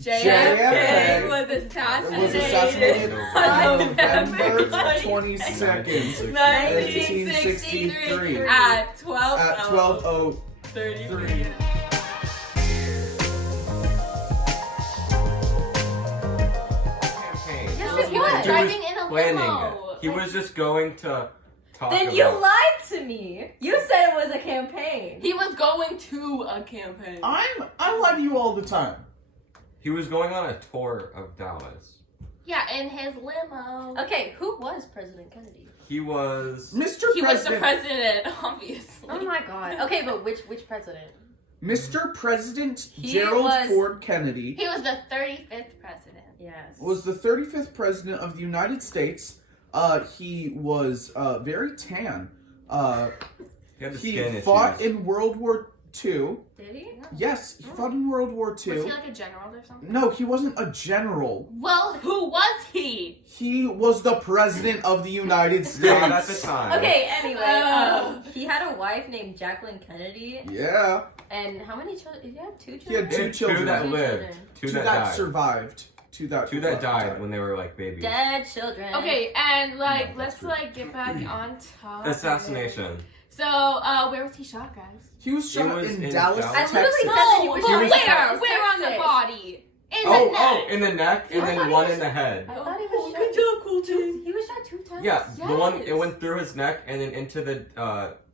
JFK was assassinated on November 22nd, 1963 at 12:33. He was driving in a planning limo. it. He was just going to talk Then about you lied to me. You said it was a campaign. He was going to a campaign. I lie to you all the time. He was going on a tour of Dallas. Yeah, in his limo. Okay, who was President Kennedy? He was... Mr. He was the president, obviously. Oh my god. Okay, but which president? Mr. President He Gerald was- Ford Kennedy He was the 35th president. Yes. was the 35th president of the United States. He was very tan. He had the He skin fought issues. in World War II. Did he? Yes, he fought in World War II. Was he like a general or something? No, he wasn't a general. Well, Who was he? He was the president of the United Not at the States. time. Okay, anyway, he had a wife named Jacqueline Kennedy. Yeah. And how many children? Did he have 2 He children? had 2 children. Two that Two lived. children. Two Two that that died. survived. Two that died when they were like babies. Dead children. Okay, and like, No, let's that's true. like get back on topic. Assassination. So, where was he shot, guys? He was shot was in in Dallas, Dallas. I literally Texas. said that he No, was but shot in where? Dallas, Where on the Texas. body? In the Oh, neck. in the neck, and I then thought he one was- in the head. I thought he was shot. Good job, Colton. He was shot 2 times. Yeah, the one, it Yes. went through his neck, and then into the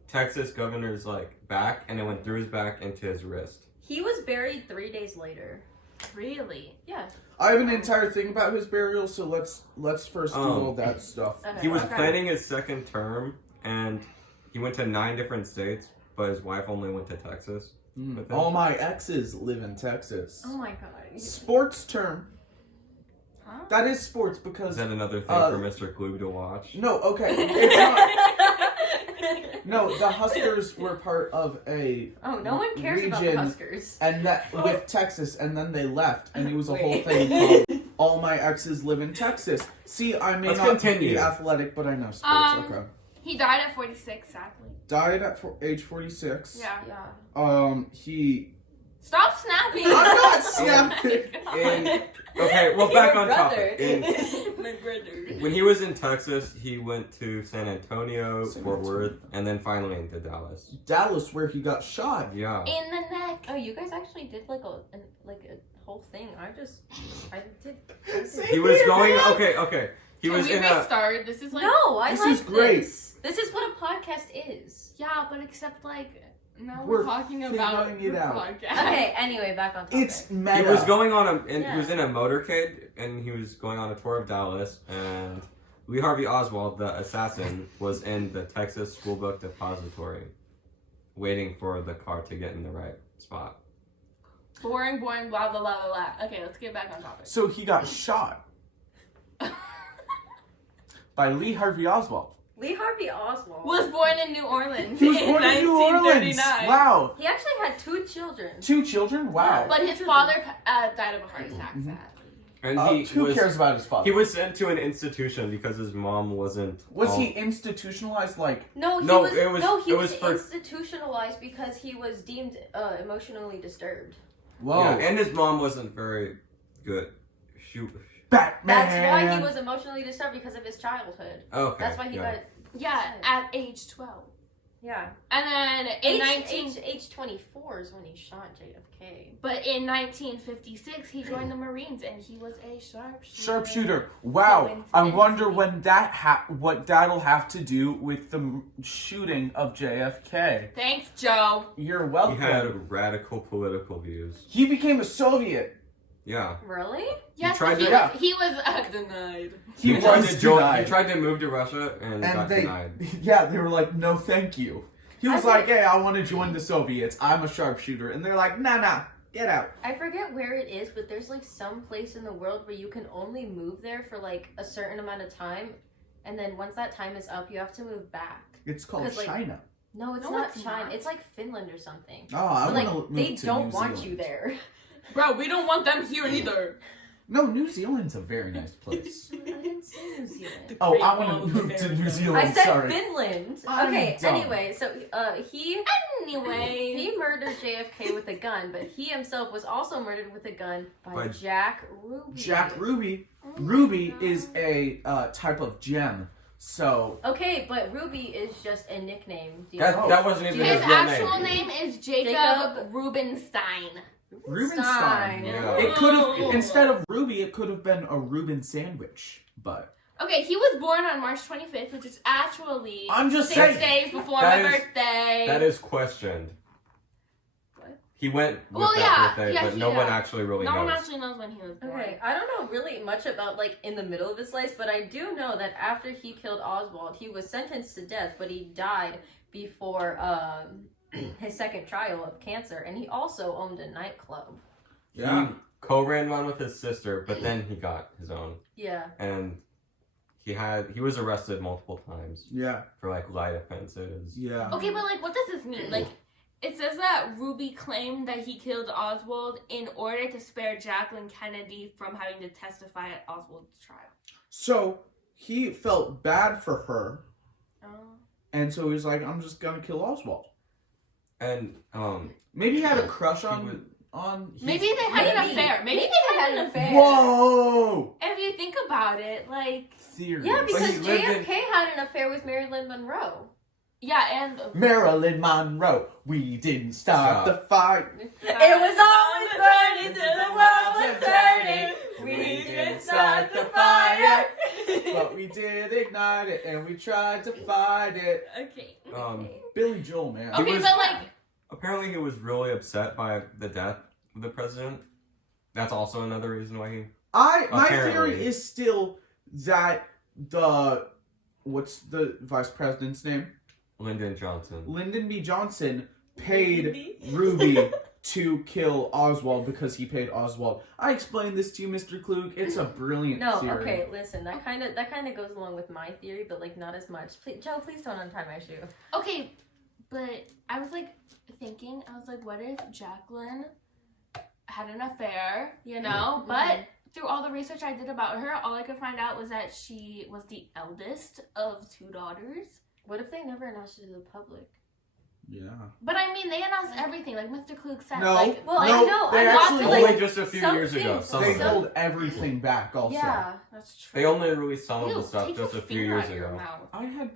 Texas governor's like back, and it went through his back into his wrist. He was buried 3 days later. Really? Yeah. I have an entire thing about his burial, so let's first do all that stuff. Okay. He was Okay. planning his second term, and he went to 9 different states, but his wife only went to Texas. with him. All my exes live in Texas. Oh my god. Sports term. Huh? That is sports because Is that another thing for Mr. Klug to watch? no, okay, it's not. No, the Huskers were part of a Oh, no one cares about the region, Huskers. and that with Texas, and then they left, and it was a whole Wait. thing called "All My Exes Live in Texas." See, I may Let's not continue. be athletic, but I know sports. Okay, He died at 46, sadly. died at age 46. Yeah. Yeah. He. Stop snapping. I'm not snapping. Okay, well, back Your on brother. topic. My brother. When he was in Texas, he went to San Antonio, San Fort Antonio. Worth, and then finally into Dallas. Dallas, where he got shot. Yeah. In the neck. Oh, you guys actually did like a whole thing. I did. He was going. Okay. He Can was we in a. restart? This is like... No, I This like is great. this. This is what a podcast is. Yeah, but except like... Now We're we're talking about figuring it the out. podcast. Okay, anyway, back on topic. It's meta. He was going on a. And Yeah. He was in a motorcade, and he was going on a tour of Dallas, and Lee Harvey Oswald, the assassin, was in the Texas school book depository, waiting for the car to get in the right spot. Boring, blah, blah, blah, blah, blah. Okay, let's get back on topic. So he got shot by Lee Harvey Oswald. Lee Harvey Oswald. Was born in New Orleans He was in born in New Orleans. 1939. Wow. He actually had 2 children. 2 children. Wow. But his father died of a heart attack, sadly. And Who cares about his father? He was sent to an institution because his mom wasn't. Was all- he institutionalized? Like, No, he No, was. it was- he it was was for- institutionalized because he was deemed emotionally disturbed. whoa, Yeah, and his mom wasn't very good. Shoot. Batman. That's why he was emotionally disturbed because of his childhood. Okay. That's why he got. Yeah, at age 12. Yeah. And then in Age 24 is when he shot JFK. But in 1956, he joined the Marines and he was a sharpshooter. Sharpshooter. Wow. I Coincidence. wonder when what that'll have to do with the shooting of JFK. Thanks, Joe. You're He welcome. had radical political views. He became a Soviet. Yeah. Really? Yes, tried but he to- was, he was denied. He tried was to join. denied. He tried to move to Russia and got they, denied. yeah, they were like, no, thank you. He was I like, think- hey, I want to join the Soviets. I'm a sharpshooter. And they're like, nah, get out. I forget where it is, but there's like some place in the world where you can only move there for like a certain amount of time, and then once that time is up, you have to move back. It's called 'Cause, like, China. No, it's No, not it's China. not. It's like Finland or something. Oh, I But, want to like move they to don't New want Zealand. you there. Bro, we don't want them here either. No, New Zealand's a very nice place. I didn't say New Zealand. Oh, Great I Wall want of to move to America. New Zealand. I said Sorry. Finland. I'm Okay, dumb. anyway, so he Anyway. murdered JFK with a gun, but he himself was also murdered with a gun by By- Jack Ruby. Jack Ruby. Ruby is a type of gem. So Okay, but Ruby is just a nickname. Do you That, know? that wasn't even His his real actual name. name is Jacob Jacob Rubenstein. Rubenstein. Yeah. It could have instead of Ruby, it could have been a Reuben sandwich. But Okay, he was born on March 25th, which is actually I'm just 6 saying. days before That my is- birthday. That is questioned. What? He went with Well, that yeah, birthday, yeah, but no yeah. one actually really No knows. one actually knows when he was born. Okay, I don't know really much about like in the middle of his life, but I do know that after he killed Oswald, he was sentenced to death, but he died before his second trial of cancer, and he also owned a nightclub. yeah. He co-ran one with his sister, but then he got his own. Yeah. And he was arrested multiple times Yeah. for like light offenses. Yeah. Okay, but like, what does this mean? Like, it says that Ruby claimed that he killed Oswald in order to spare Jacqueline Kennedy from having to testify at Oswald's trial. So he felt bad for her, Oh. and so he was like, "I'm just gonna kill Oswald." And Maybe he had a crush He on would- on. Maybe they had an Maybe. affair. Maybe Maybe they had an affair. Whoa! If you think about it, like, Theories. Yeah, because he lived in- JFK had an affair with Marilyn Monroe. yeah, and Marilyn Monroe, we didn't start the fight. It was always burning till the world was turning. We didn't start the fire, but we did ignite it, and we tried to fight it. Okay. Billy Joel, man. Okay, was- but like, apparently he was really upset by the death of the president. That's also another reason why he... My Apparently. theory is still that what's the vice president's name? Lyndon Johnson. Lyndon B. Johnson paid Ruby to kill Oswald because he paid Oswald. I explained this to you, Mr. Klug. It's a brilliant No, theory. okay, listen, that kind of goes along with my theory, but like not as much. Please, Joe, please don't untie my shoe. okay, but I was like thinking, I was like, what if Jacqueline had an affair, you know? Mhm. But through all the research I did about her, all I could find out was that she was the eldest of 2 daughters. What if they never announced it to the public? Yeah. But I mean, they announced everything, like Mr. Klug said. No. Like, Well, No, I know. they I got actually- to, like, Only just a few years ago. something- Some They of them. pulled everything back also. Yeah. that's true. They only released some of Ew, the stuff take just your a few finger years out of your ago. mouth. I had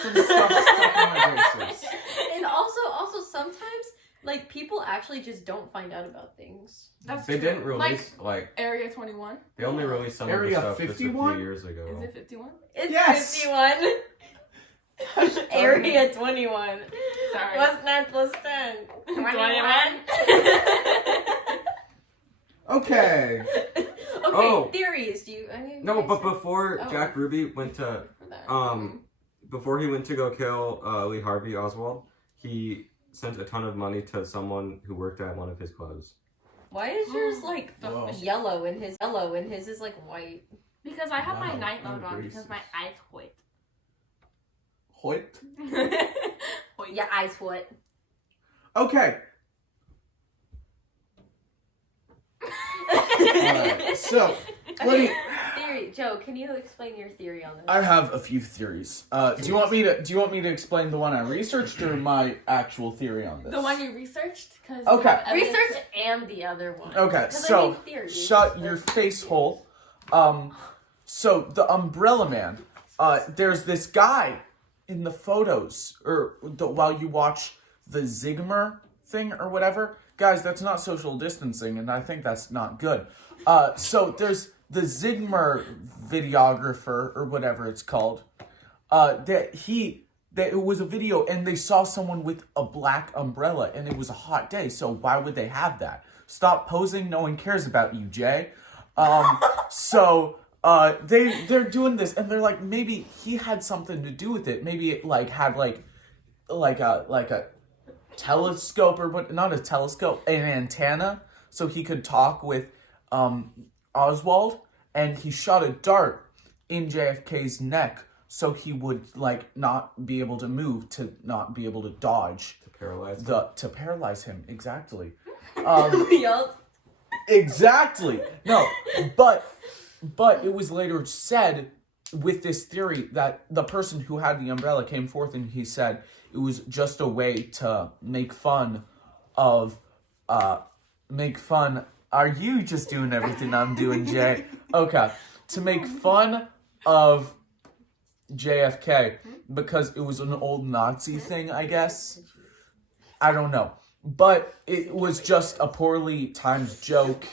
some stuff stuck in my braces. And also sometimes like people actually just don't find out about things. That's They true. didn't release, like, Area 21. they only released some of the Area stuff just a 51? few years ago. Is it 51? It's Yes! 51. Area 21. Sorry. What's 9 plus 10? 21? Okay. Okay, Oh. theories. Do you? I mean, No, but before Oh. Jack Ruby went to, before he went to go kill Lee Harvey Oswald, he sent a ton of money to someone who worked at one of his clubs. Why is yours like Whoa. yellow and his is like white? Because I have my Wow, night I'm mode on racist. because my eyes white. Hoyt. White. Yeah, eyes white. Okay. Alright, so let me. Theory, Joe. Can you explain your theory on this? I have a few theories. Do you want me to explain the one I researched or my actual theory on this? The one you researched? Cause Okay. you have evidence Research and the other one. Okay, 'Cause I so need theories. shut your face hole. So the Umbrella Man. There's this guy in the photos, while you watch the Zigmer thing or whatever. Guys, that's not social distancing, and I think that's not good. So there's the Zigmer videographer or whatever it's called. That it was a video, and they saw someone with a black umbrella, and it was a hot day. So why would they have that? Stop posing. No one cares about you, Jay. They're doing this, and they're like, maybe he had something to do with it. Maybe it had a telescope or what? Not a telescope, an antenna, so he could talk with Oswald, and he shot a dart in JFK's neck, so he would not be able to move, to not be able to dodge, To paralyze him. to paralyze him exactly. Yup. Exactly. No, but it was later said with this theory that the person who had the umbrella came forth and he said it was just a way to make fun of, are you just doing everything I'm doing, Jay? Okay. To make fun of JFK because it was an old Nazi thing, I guess. I don't know. But it was just a poorly timed joke,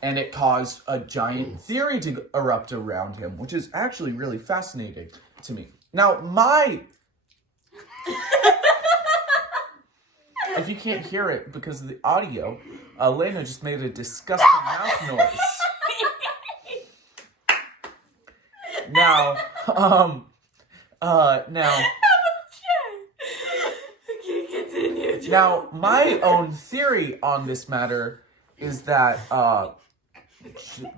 and it caused a giant theory to erupt around him, which is actually really fascinating to me. Now, if you can't hear it because of the audio, Alaina just made a disgusting mouth noise. Now, Now, my own theory on this matter is that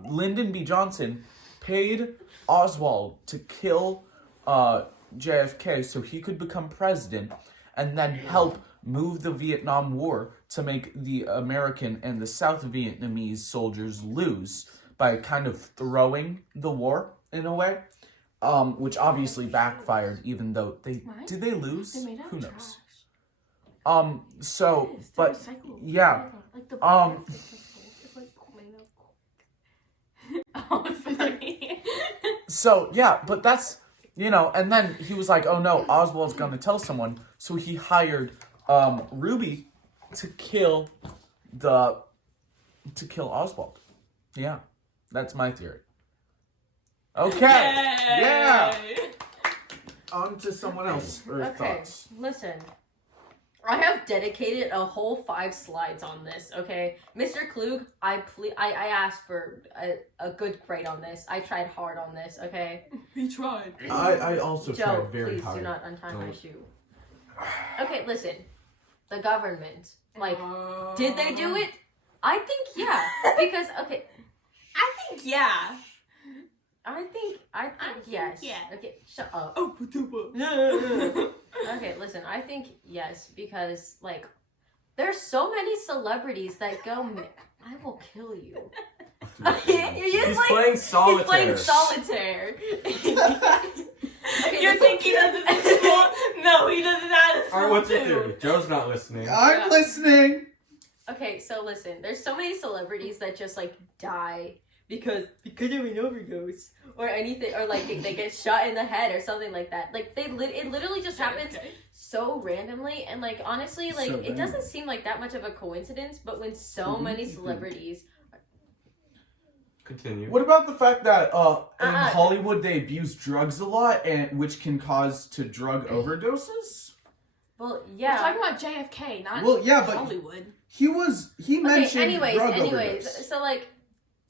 Lyndon B. Johnson paid Oswald to kill JFK so he could become president and then help move the Vietnam War to make the American and the South Vietnamese soldiers lose by kind of throwing the war in a way, which obviously backfired even though did they lose? Who knows? So, but, yeah, Oh, sorry. so, yeah, but that's, and then he was like, oh no, Oswald's gonna tell someone, so he hired, Ruby to kill Oswald. Yeah, that's my theory. Okay, yeah, on to someone else, thoughts. Listen. I have dedicated a whole 5 slides on this, okay? Mr. Klug, I asked for a good grade on this. I tried hard on this, okay? He tried. I also Joe, tried very please hard. do not untie my shoe. Okay, listen. The government, did they do it? I think yeah, because, okay. I think yeah. I think yes. yeah. Okay, shut up. Oh, Okay, listen, I think yes, because, there's so many celebrities that go, I will kill you. He's playing solitaire. He's playing solitaire. Okay, You're thinking of this school? No, he doesn't have a Alright, what's your too. theory? Joe's not listening. I'm listening. Okay, so listen, there's so many celebrities that just, die because of an overdose or anything, or they get shot in the head or something like that. It literally just happens so randomly, and honestly, it doesn't seem like that much of a coincidence. But when so many celebrities, Continue. What about the fact that in Hollywood they abuse drugs a lot, and which can cause to drug overdoses? well, We're yeah. talking about JFK, not But Hollywood. he mentioned anyways, drug overdose. so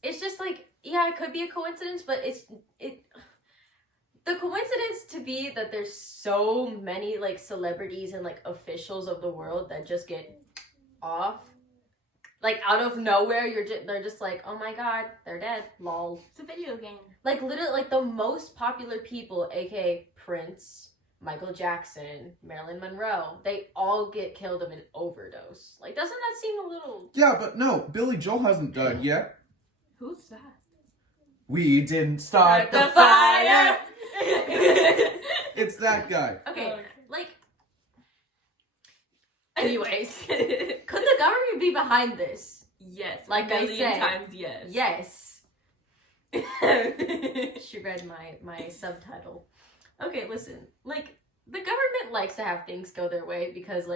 it's just yeah, it could be a coincidence, but the coincidence to be that there's so many celebrities and officials of the world that just get off, out of nowhere. They're just oh my god, they're dead. Lol. It's a video game. Literally, the most popular people, aka Prince, Michael Jackson, Marilyn Monroe, they all get killed of an overdose. Doesn't that seem a little? Yeah, but no, Billy Joel hasn't died yet. Who's that? We didn't start the fire. It's that guy. Okay, anyways, could the government be behind this? Yes. Like I million said. times yes. Yes. She read my subtitle. Okay, listen. The government likes to have things go their way because,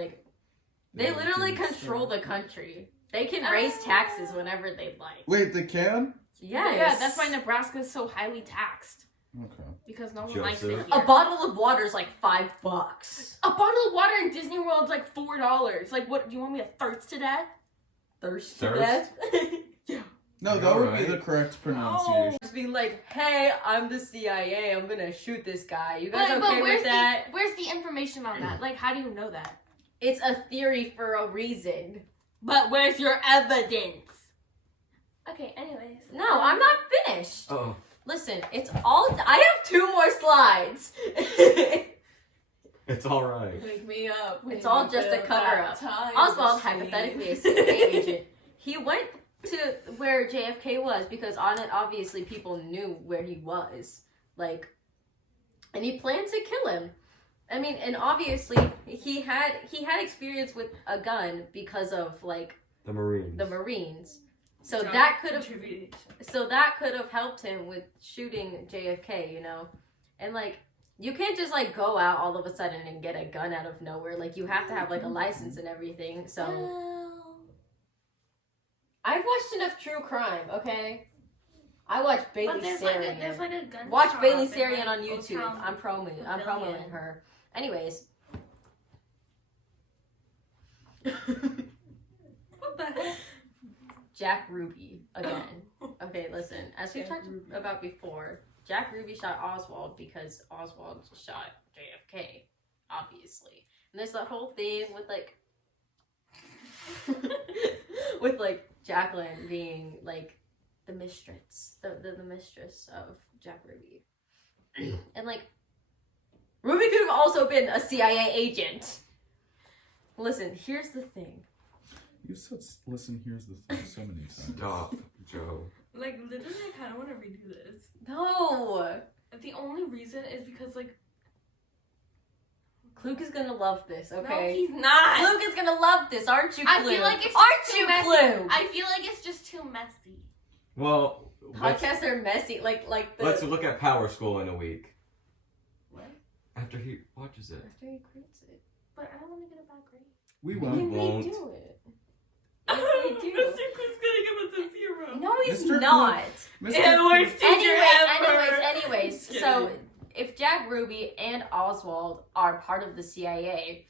they literally control the country. They can raise taxes whenever they like. Wait, they can? Yes. Yeah, that's why Nebraska is so highly taxed. Okay. Because no one likes it here. A bottle of water is $5. A bottle of water in Disney World is $4. What, do you want me to thirst to death? Thirst to Thirst? death? Yeah. No, that would be the correct pronunciation. Just being hey, I'm the CIA. I'm gonna shoot this guy. You guys But okay with that? Where's the information on that? How do you know that? It's a theory for a reason. But where's your evidence? Okay, anyways. No, I'm not finished. Oh. Listen, it's all. I have 2 more slides. It's alright. Wake me up. It's all just a cover up. Oswald, hypothetically a CIA agent, he went to where JFK was, because on it, obviously, people knew where he was. Like, and he planned to kill him. I mean, and obviously, he had experience with a gun because of, like, The Marines. So that could have helped him with shooting JFK, you know? And, like, you can't just, like, go out all of a sudden and get a gun out of nowhere. Like, you have to have, like, a license and everything, so... I've watched enough true crime, okay? I watch Bailey Sarian. There's like a gun Watch shop Bailey in, Sarian like, on YouTube. Old Town I'm promoting Pavilion. her. Anyways. What the heck? Jack Ruby, again. Okay, listen. As we talked about before, Jack Ruby shot Oswald because Oswald shot JFK, obviously. And there's that whole thing with, like... with, like, Jacqueline being, like, the mistress. The mistress of Jack Ruby. And, like, Ruby could have also been a CIA agent. Listen, here's the thing. You said, listen, here's the thing so many times. Stop, Joe. Like, literally, I kind of want to redo this. No! The only reason is because, like... Klug is gonna love this, okay? No, he's not! Klug is gonna love this, aren't you, Klug? I feel like it's aren't just you, too messy. Klug? I feel like it's just too messy. Well, Podcasts are messy, like the... let's look at Power School in a week. What? After he watches it. After he creates it. But I don't want to get a bad grade. We When won't. won't. they do it? Mr. When they do. Cook's gonna give us a 0. No, he's Mr. not. Mr. Yeah, worst teacher ever. Anyways. Just So, kidding. if Jack Ruby and Oswald are part of the CIA,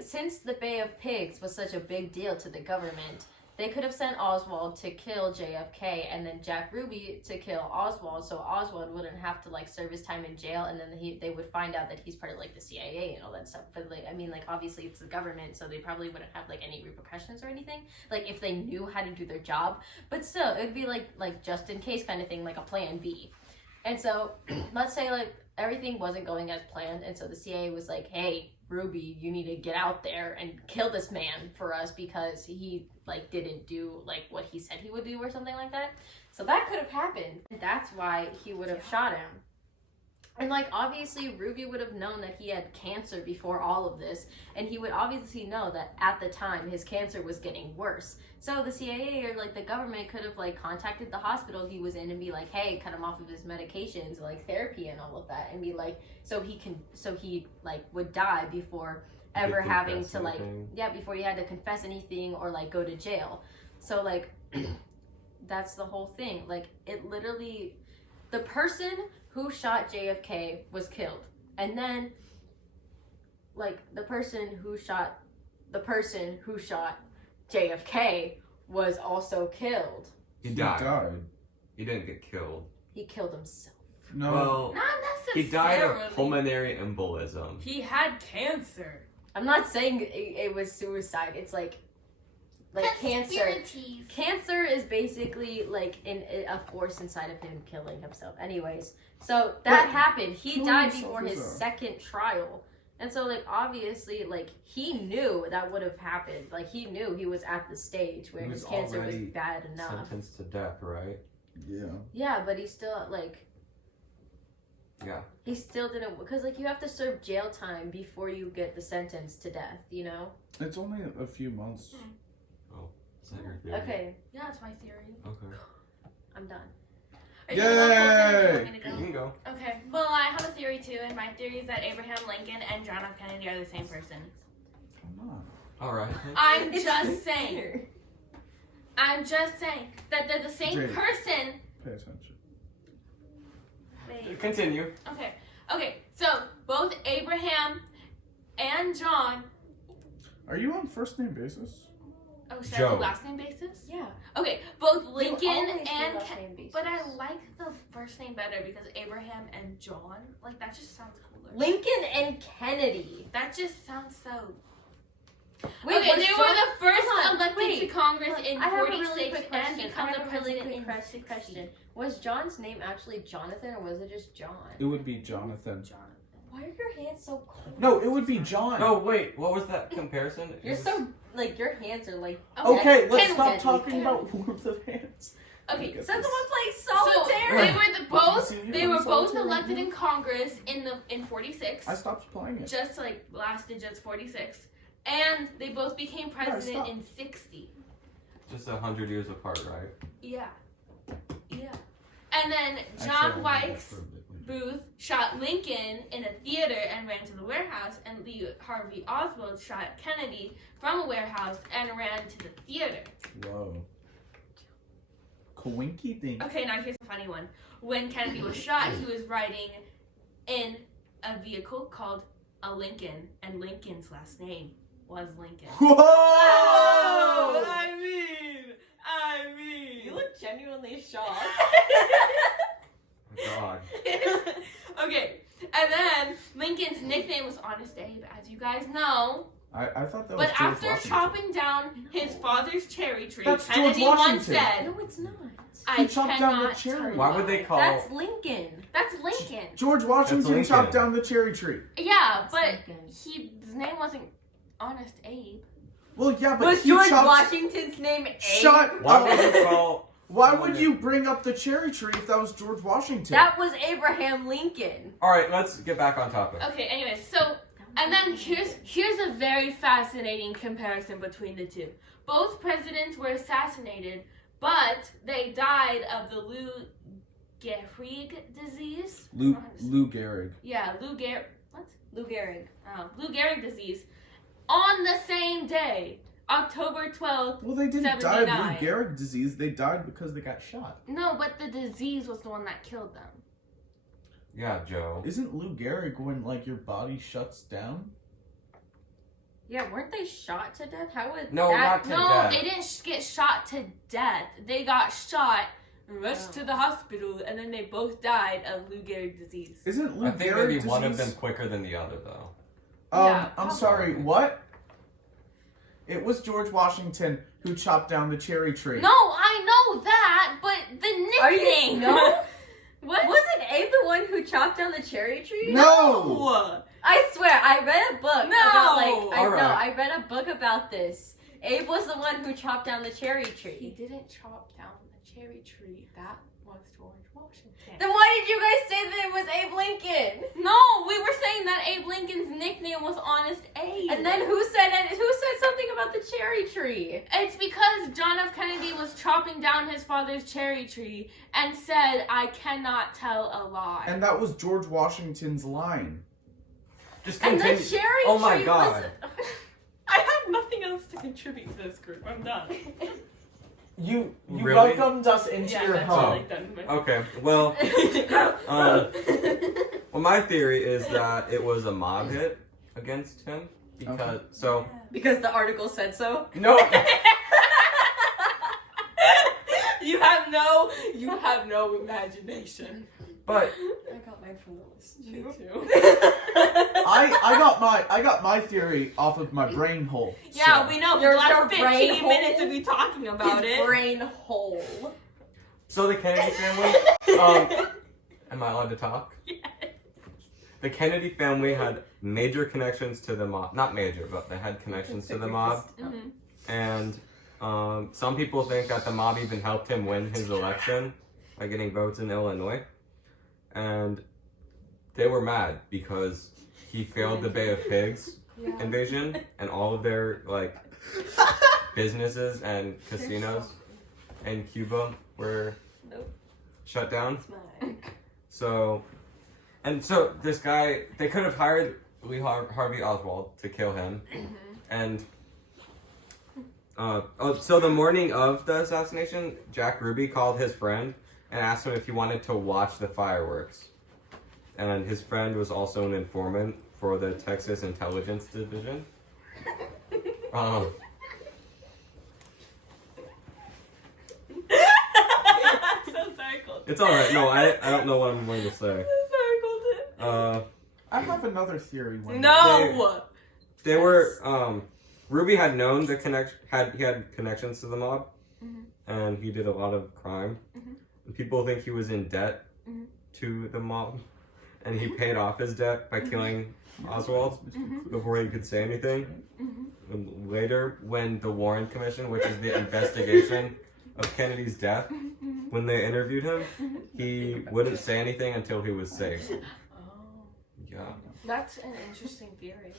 since the Bay of Pigs was such a big deal to the government, they could have sent Oswald to kill JFK and then Jack Ruby to kill Oswald, so Oswald wouldn't have to, like, serve his time in jail, and then they would find out that he's part of, like, the CIA and all that stuff. But, like, I mean, like, obviously it's the government, so they probably wouldn't have, like, any repercussions or anything, like, if they knew how to do their job. But still, it would be like just in case kind of thing, like a plan B. And so, let's say, like, everything wasn't going as planned, and so the CIA was like, hey, Ruby, you need to get out there and kill this man for us because he, like, didn't do, like, what he said he would do or something like that. So that could have happened. That's why he would have shot him. And, like, obviously, Ruby would have known that he had cancer before all of this, and he would obviously know that at the time his cancer was getting worse. So the CIA or, like, the government could have, like, contacted the hospital he was in and be like, hey, cut him off of his medications, like, therapy and all of that, and be like, so he, like, would die before ever having to, like, before he had to confess anything or, like, go to jail. So, like, that's the whole thing. Like, it literally, the person who shot JFK was killed. And then, like, the person who shot JFK was also killed. He died. He didn't get killed. He killed himself. No. Well, Not necessarily. he died of pulmonary embolism. He had cancer. I'm not saying it was suicide. It's like cancer. Conspiracies. Cancer is basically like a force inside of him killing himself. Anyways, so that happened. He killing died himself before his is a- second trial. And so, like, obviously, like, he knew that would have happened. Like, he knew he was at the stage where He his was cancer was already bad enough. Sentenced to death, right? Yeah. Yeah, but he still, like, Yeah. he still didn't, because, like, you have to serve jail time before you get the sentence to death, you know? It's only a few months. Is that your theory? Okay, Yeah, that's my theory. Okay. I'm done. Are you gonna go, Colton, or do you want me to You go? can go. Okay. Well, I have a theory too, and my theory is that Abraham Lincoln and John F. Kennedy are the same person. Come on. All right. I'm It's just saying. clear. I'm just saying that they're the same Jade. person. Pay attention. Wait. Continue. Okay. So both Abraham and John. Are you on first name basis? Oh, should I Joe. do last name basis? Yeah. Okay. Both You Lincoln always do and. last name basis. But I like the first name better because Abraham and John. Like that just sounds cooler. Lincoln and Kennedy. That just sounds so. Wait, Okay, was they John- were the first Hold on, elected wait, to Congress hold on. in I have a 46 really quick and question. become I the have a really president in quick 60. question. Was John's name actually Jonathan or was it just John? It would be Jonathan. John. Why are your hands so cold? No, it would be John. No, wait. What was that comparison? You're so like your hands are like. Okay, let's Ken stop did. talking Ken. about warmth of hands. Okay, Get Since this. one's like so solitaire. they were You they were want both solitaire elected right in Congress in 46. I stopped playing it. Just like lasted just 46, and they both became president stop. in 60. Just 100 years apart, right? Yeah. And then Actually, John I remember Wilkes for a bit later. Booth shot Lincoln in a theater and ran to the warehouse, and Lee Harvey Oswald shot Kennedy from a warehouse and ran to the theater. Whoa. Coinky dink. Okay, now here's a funny one. When Kennedy was shot, he was riding in a vehicle called a Lincoln, and Lincoln's last name was Lincoln. Whoa! I mean. You look genuinely shocked. God. Okay, and then Lincoln's nickname was Honest Abe, as you guys know. I thought that was But George after Washington. chopping down his father's cherry tree, That's George Kennedy once Washington. said, No, it's not. "I He chopped down the cannot cherry. tell Why would you." they call? That's Lincoln. That's Lincoln. George Washington Lincoln. chopped down the cherry tree. Yeah, That's but Lincoln. his name wasn't Honest Abe. Well, yeah, but Was he George chopped... Washington's name Abe? Shut Why up. would they call? Why would you bring up the cherry tree if that was George Washington? That was Abraham Lincoln. All right, let's get back on topic. Okay, anyways, so and then here's a very fascinating comparison between the two. Both presidents were assassinated, but they died of the Lou Gehrig disease. Lou Gehrig. Yeah, Lou Gehrig. What? Lou Gehrig. Oh, Lou Gehrig disease. On the same day, October 12th. Well, they didn't die of 79. Lou Gehrig disease. They died because they got shot. No, but the disease was the one that killed them. Yeah, Joe. Isn't Lou Gehrig when, like, your body shuts down? Yeah, weren't they shot to death? How would No, that? not to No, death. they didn't get shot to death. They got shot, rushed Oh. to the hospital, and then they both died of Lou Gehrig disease. Isn't Lou I think Gehrig maybe disease... one of them quicker than the other, though. Yeah, I'm sorry, what? It was George Washington who chopped down the cherry tree. No, I know that, but the Are you nickname. no? What? Wasn't Abe the one who chopped down the cherry tree? No! I swear, I read a book about like Alright. I read a book about this. Abe was the one who chopped down the cherry He tree. didn't chop down the cherry tree. That was George Washington. Then why did you guys say that it was Abe Lincoln? No, we were saying that Abe Lincoln's nickname was Honest Abe. And then who said something about the cherry tree? It's because John F. Kennedy was chopping down his father's cherry tree and said, "I cannot tell a lie." And that was George Washington's line. Just And continue. the cherry Oh my tree God. was. I have nothing else to contribute to this group. I'm done. You Really? welcomed us into Yeah, your that's home. really done with. Okay, well, well, my theory is that it was a mob hit against him because Okay. so Because the article said so. no. You have no imagination. But I got mine from the list. Me too. I got my theory off of my brain hole. Yeah, so. we know. For Your the last brain 15 hole? minutes of you talking about His it. brain hole. so the Kennedy family. Am I allowed to talk? Yes. The Kennedy family had major connections to the mob. Not major, but they had connections to the mob. Mhm. And some people think that the mob even helped him win his election by getting votes in Illinois. And they were mad because he failed the Bay of Pigs invasion, and all of their like businesses and casinos in Cuba were shut down. So this guy, they could have hired Lee Harvey Oswald to kill him, and so the morning of the assassination, Jack Ruby called his friend and asked him if he wanted to watch the fireworks. And his friend was also an informant for the Texas Intelligence Division. So sorry, Colton. It's alright, no, I don't know what I'm going to say. Sorry, Colton. I have another theory. No. They were, Ruby had known the he had connections to the mob, and he did a lot of crime. And people think he was in debt to the mob, and he paid off his debt by killing Oswald before he could say anything. And later, when the Warren Commission, which is the investigation of Kennedy's death, when they interviewed him, he wouldn't say anything until he was safe. Yeah, That's an interesting theory.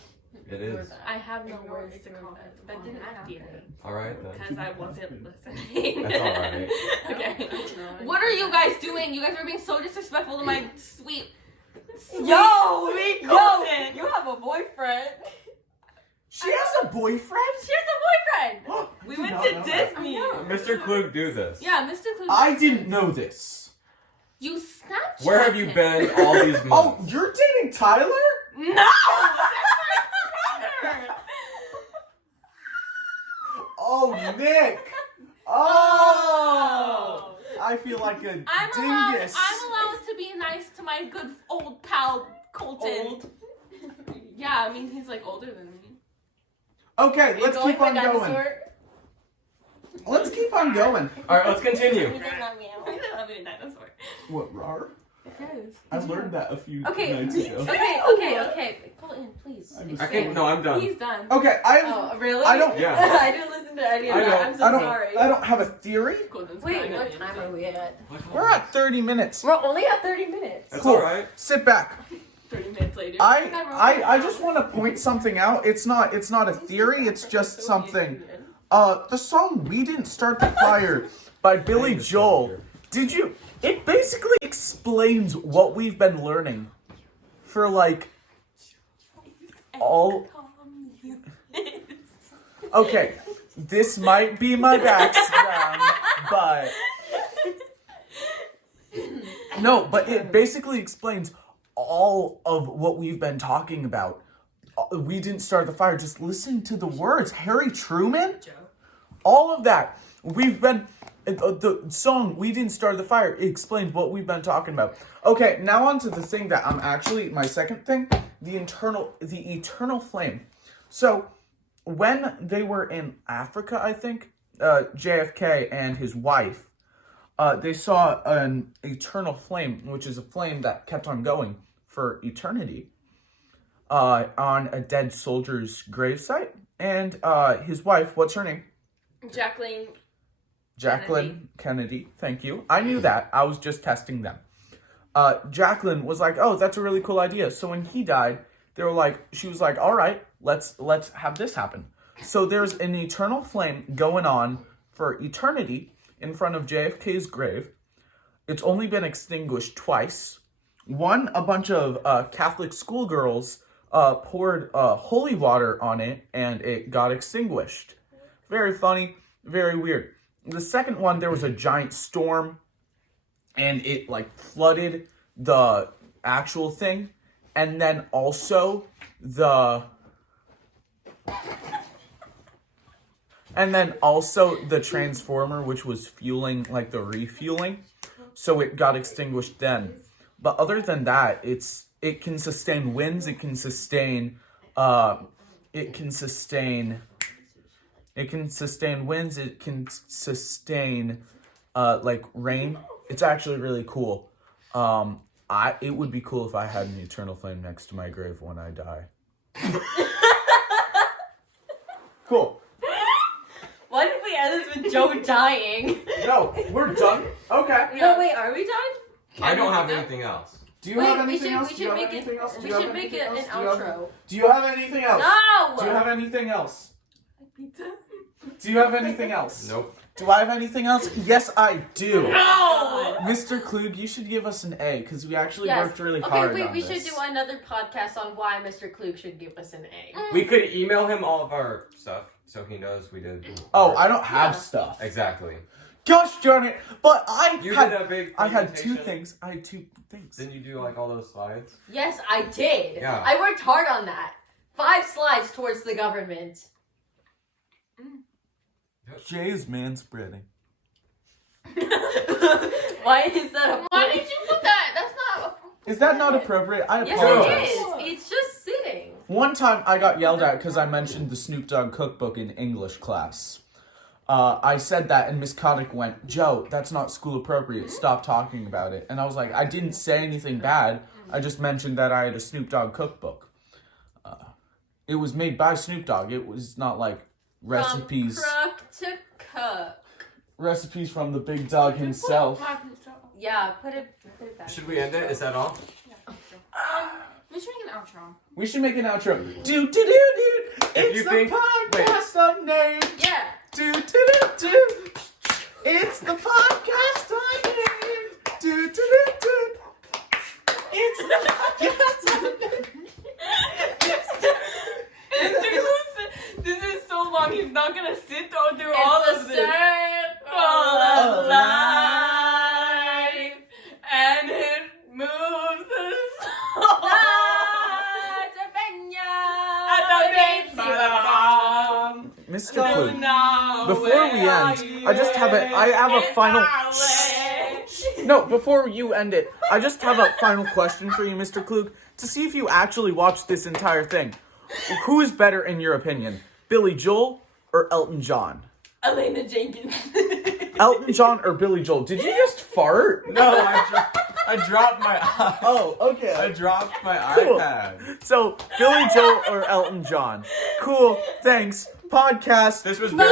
it is. I have no words to comment on that theory All right then. because I wasn't listening. That's all right. Okay. What are you guys doing? You guys are being so disrespectful to my sweet Yo, Colton. you have a boyfriend. She has a boyfriend? She has a boyfriend. We Did went not to know that. Disney. Mr. Klug, do this. Yeah, Mr. Klug. I didn't know this. You Snapchat. Where have you been all these Oh, months? you're dating Tyler? No, that's my brother. Oh, Nick. Oh. I feel like a I'm dingus. allowed to be nice to my good old pal Colton. Yeah, I mean he's like older than me. Okay, let's Going keep on with going. dinosaur? Let's keep on going. All right, let's continue. I mean dinosaur. What, rar? Yes. I learned that a few Okay. nights ago. Okay. Colton, please. I'm I can. No, I'm done. He's done. Okay, Oh, really? I don't- Yeah. I didn't listen to any of I that. know. I'm so sorry. I don't have a theory. Colton's Wait, crying what at me. time are we at? We're at 30 minutes. We're only at 30 minutes. That's Cool. all right. Sit back. 30 minutes later. I just want to point something out. It's not a theory. It's just something. The song "We Didn't Start the Fire" by Billy Joel. Did you? It basically explains what we've been learning for like all. Okay, this might be my background, but no, but it basically explains all of what we've been talking about. We didn't start the fire. Just listen to the words. Harry Truman? All of that. We've been... The song, "We Didn't Start the Fire," explains what we've been talking about. Okay, now on to the thing that I'm actually... My second thing. The eternal flame. So, when they were in Africa, I think, JFK and his wife, they saw an eternal flame, which is a flame that kept on going for eternity, on a dead soldier's gravesite. And his wife, what's her name? Jacqueline Kennedy. Thank you. I knew that. I was just testing them. Jacqueline was like, "Oh, that's a really cool idea." So when he died, she was like, "All right, let's have this happen." So there's an eternal flame going on for eternity in front of JFK's grave. It's only been extinguished twice. One, a bunch of Catholic schoolgirls poured holy water on it, and it got extinguished. Very funny, very weird. The second one, there was a giant storm, and it flooded the actual thing, and then also the transformer, which was fueling, the refueling, so it got extinguished then. But other than that, it can sustain winds, it can sustain winds, it can sustain rain. It's actually really cool. It would be cool if I had an eternal flame next to my grave when I die. Cool. Why did we end this with Joe dying? No, we're done. Okay. No, wait, are we done? I don't have anything else. Do you have anything else? We should make it an outro. Do you have anything else? No! Do you have anything else? Do you have anything else? Nope. Do I have anything else? Yes, I do. No! Mr. Klug, you should give us an A, because we actually worked really hard on we this. should do another podcast on why Mr. Klug should give us an A. We could email him all of our stuff so he knows we did. Oh, I don't have stuff. Exactly. Gosh darn it! But I You had did a big I had two presentation. things. Didn't you do all those slides? Yes, I did. Yeah. I worked hard on that. 5 slides towards the government. Jay is manspreading. Why is that a Why did you put that? That's not. Is that not appropriate? I Yes, apologize. it is. It's just sitting. One time I got yelled at because I mentioned the Snoop Dogg cookbook in English class. I said that, and Miss Kotick went, Joe, that's not school appropriate. Stop talking about it. And I was like, I didn't say anything bad. I just mentioned that I had a Snoop Dogg cookbook. It was made by Snoop Dogg. It was not like recipes. From crook to cook. Recipes from the big dog himself. Yeah, put it back. Should we end it? Is that all? We should make an outro. We should make an outro. Do. It's you the think- podcast I named. Yeah. Do. It's the podcast I named. Do. It's the podcast I named. This is so long. He's not gonna sit through It's all the of this. circle Of of life, and it moves us all. Mr. Klug, before we end, I have a final. No, before you end it, I just have a final question for you, Mr. Klug, to see if you actually watched this entire thing. Who is better in your opinion, Billy Joel or Elton John? Alaina Jenkins. Elton John or Billy Joel? Did you just fart? No, I dropped my Oh, okay. I dropped my Cool. iPad. So, Billy Joel or Elton John? Cool, thanks. Podcast. This was very